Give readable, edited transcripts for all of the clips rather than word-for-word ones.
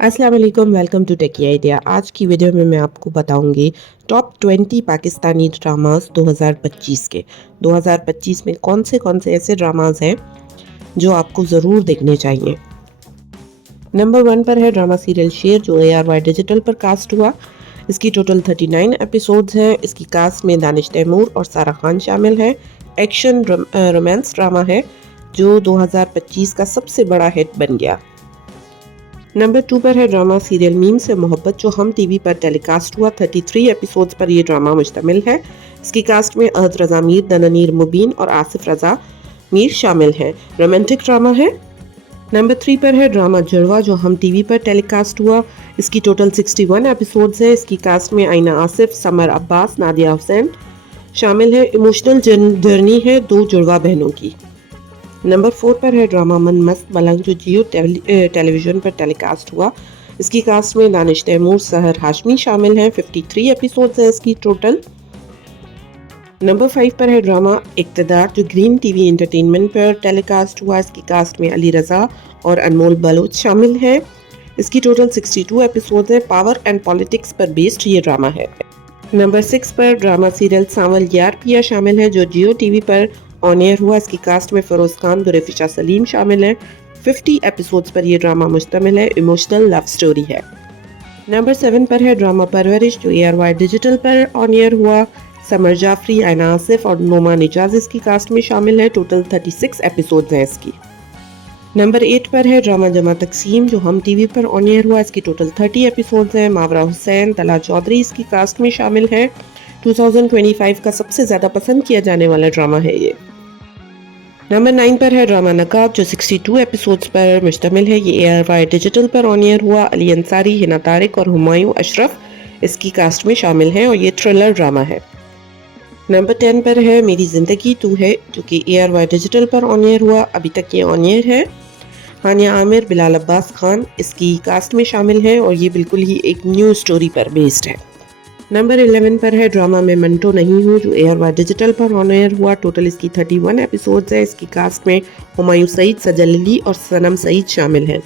अस्सलाम वालेकुम, welcome to techy idea. आज की वीडियो में मैं आपको बताऊंगी टॉप 20 पाकिस्तानी ड्रामास 2025 के। 2025 में कौन से ऐसे ड्रामास हैं जो आपको ज़रूर देखने चाहिए। नंबर 1 पर है ड्रामा सीरियल शेर, जो ARY डिजिटल पर कास्ट हुआ। इसकी टोटल 39 एपिसोड्स हैं। इसकी कास्ट में दानिश तैमूर और सारा खान शामिल हैं। एक्शन रोमांस ड्रामा है जो 2025 का सबसे बड़ा हिट बन गया। नंबर 2 पर है ड्रामा सीरियल मीम से मोहब्बत, जो हम टीवी पर टेलीकास्ट हुआ। 33 एपिसोड्स पर यह ड्रामा मुश्तमिल है। इसकी कास्ट में अहद रजा मीर, दनानीर मुबीन और आसिफ रजा मीर शामिल हैं। रोमांटिक ड्रामा है। नंबर 3 पर है ड्रामा जुड़वा, जो हम टीवी पर टेलीकास्ट हुआ। इसकी टोटल 61 एपिसोड्स है। इसकी कास्ट में आइना आसिफ, समर अब्बास, नादिया हुसैन शामिल है। इमोशनल जर्नी है दो जुड़वा बहनों की। नंबर 4 पर है ड्रामा मन मस्त मलंग, जो जियो टेलीविजन पर टेलीकास्ट हुआ। इसकी कास्ट में दानिश तैमूर, सहर हाशमी शामिल हैं। 53 एपिसोड्स है इसकी टोटल। नंबर 5 पर है ड्रामा इक्तदार, जो ग्रीन टीवी एंटरटेनमेंट पर टेलीकास्ट हुआ। इसकी कास्ट में अली रजा और अनमोल बलोच शामिल हैं। इसकी टोटल 62 एपिसोड्स है। पावर एंड पॉलिटिक्स पर बेस्ड ये ड्रामा है। नंबर 6 पर ड्रामा सीरियल सांवल यार पिया शामिल है, जो जियो टीवी पर ऑन एयर हुआ। इसकी कास्ट में फरोज खान, दुरेफिशा सलीम शामिल हैं। 50 एपिसोड्स पर यह ड्रामा मुश्तमिल है। इमोशनल लव स्टोरी है। नंबर 7 पर है ड्रामा परवरिश, जो ARY डिजिटल पर ऑन एयर हुआ। समर जाफरी, आइना आसिफ और नोमान इजाज इसकी कास्ट में शामिल है। टोटल 36 एपिसोड्स हैं इसकी। नंबर 8 पर है ड्रामा जमा तकसीम, जो हम टीवी पर ऑन एयर हुआ। इसकी टोटल 30 एपिसोड्स हैं। मावरा हुसैन, तला चौधरी इसकी कास्ट में शामिल है। 2025 का सबसे ज़्यादा पसंद किया जाने वाला ड्रामा है ये। नंबर 9 पर है ड्रामा नकाब, जो 62 एपिसोड्स पर मुश्तमिल है। ये ARY डिजिटल पर ऑन एयर हुआ। अली अंसारी, हिना तारिक और हुमायूं अशरफ इसकी कास्ट में शामिल हैं और ये थ्रिलर ड्रामा है। नंबर 10 पर है मेरी ज़िंदगी तू है, जो कि ARY डिजिटल पर ऑन एयर हुआ। अभी तक ये ऑन एयर है। हानिया आमिर, बिलाल अब्बास खान इसकी कास्ट में शामिल हैं और ये बिल्कुल ही एक न्यू स्टोरी पर बेस्ड है। नंबर 11 पर है ड्रामा मैं मंटो नहीं हूँ, जो ARY डिजिटल पर ऑन एयर हुआ। टोटल इसकी 31 एपिसोड्स है। इसकी कास्ट में हुमायूं सईद, सजल अली और सनम सईद शामिल हैं।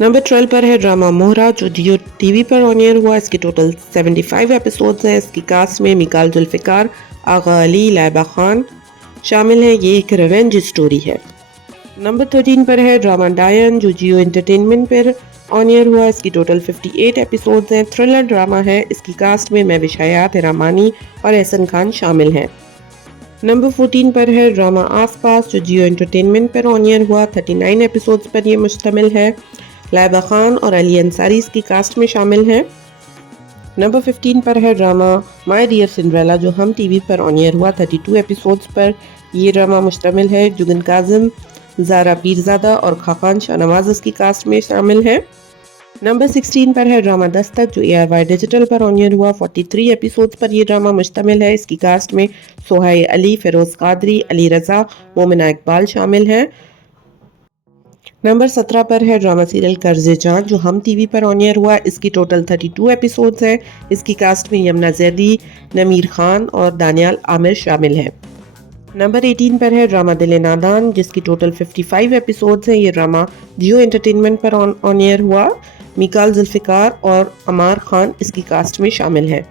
नंबर 12 पर है ड्रामा मोहरा, जो जियो टीवी पर ऑन एयर हुआ। इसकी टोटल 75 एपिसोड्स हैं। इसकी कास्ट में मिकाल जुल्फ़िकार, आगा अली, लाइबा खान शामिल हैं। ये एक रिवेंज स्टोरी है। नंबर 13 पर है ड्रामा डायन, जो जियो एंटरटेनमेंट पर ऑन एयर हुआ। इसकी टोटल 58 एपिसोड्स हैं। थ्रिलर ड्रामा है। इसकी कास्ट में महविश हयात, रामानी और एहसन खान शामिल हैं। नंबर 14 पर है ड्रामा आस पास, जो जियो एंटरटेनमेंट पर ऑन एयर हुआ। 39 एपिसोड्स पर यह मुश्तमिल है। लाइबा खान और अली अंसारी इसकी कास्ट में शामिल हैं। नंबर 15 पर है ड्रामा माय डियर सिंड्रेला, जो हम टीवी पर ऑन एयर हुआ। 32 एपिसोड्स पर यह ड्रामा मुश्तमिल है। जुगन काजिम, ज़ारा पीरज़ादा और खाकान शाहनवाज इसकी कास्ट में शामिल हैं। नंबर 16 पर है ड्रामा दस्तक, जो ARY डिजिटल पर ऑन एयर हुआ। 43 एपिसोड्स पर यह ड्रामा मुश्तमिल है। इसकी कास्ट में सोहाई अली, फिरोज कादरी, अली रजा, मोमिना इकबाल शामिल हैं। नंबर 17 पर है ड्रामा सीरियल कर्ज़े जान, जो हम टीवी पर ऑन एयर हुआ। इसकी टोटल 32 एपिसोड्स हैं। इसकी कास्ट में यमुना जैदी, नमीर खान और दानियाल आमिर शामिल हैं। नंबर 18 पर है ड्रामा दिल नादान, जिसकी टोटल 55 एपिसोड्स हैं। ये ड्रामा जियो एंटरटेनमेंट पर ऑन एयर हुआ। मिकाल जुल्फ़िकार और अमार खान इसकी कास्ट में शामिल हैं।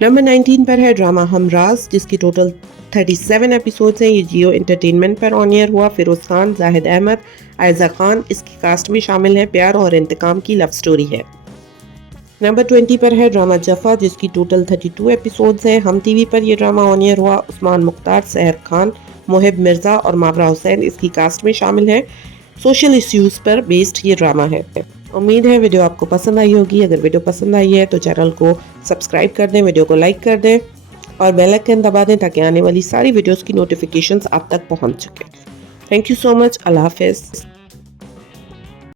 नंबर 19 पर है ड्रामा हमराज, जिसकी टोटल 37 एपिसोड्स हैं। ये जियो एंटरटेनमेंट पर ऑन एयर हुआ। फिरोज खान, जाहिद अहमद, आयजा खान इसकी कास्ट में शामिल हैं। प्यार और इंतकाम की लव स्टोरी है। नंबर 20 पर है ड्रामा जफ़ा, जिसकी टोटल 32 एपिसोड्स हैं। हम टीवी पर यह ड्रामा ऑन एयर हुआ। उस्मान मुख्तार, सहर खान, मोहिब मिर्ज़ा और मावरा हुसैन इसकी कास्ट में शामिल हैं। सोशल इश्यूज़ पर बेस्ड ये ड्रामा है। उम्मीद है वीडियो आपको पसंद आई होगी। अगर वीडियो पसंद आई है तो चैनल को सब्सक्राइब कर दें, वीडियो को लाइक कर दें और बेल आइकन दबा दें, ताकि आने वाली सारी वीडियोज़ की नोटिफिकेशंस आप तक पहुँच सकें। Thank you so much. अल्लाह हाफ़िज़।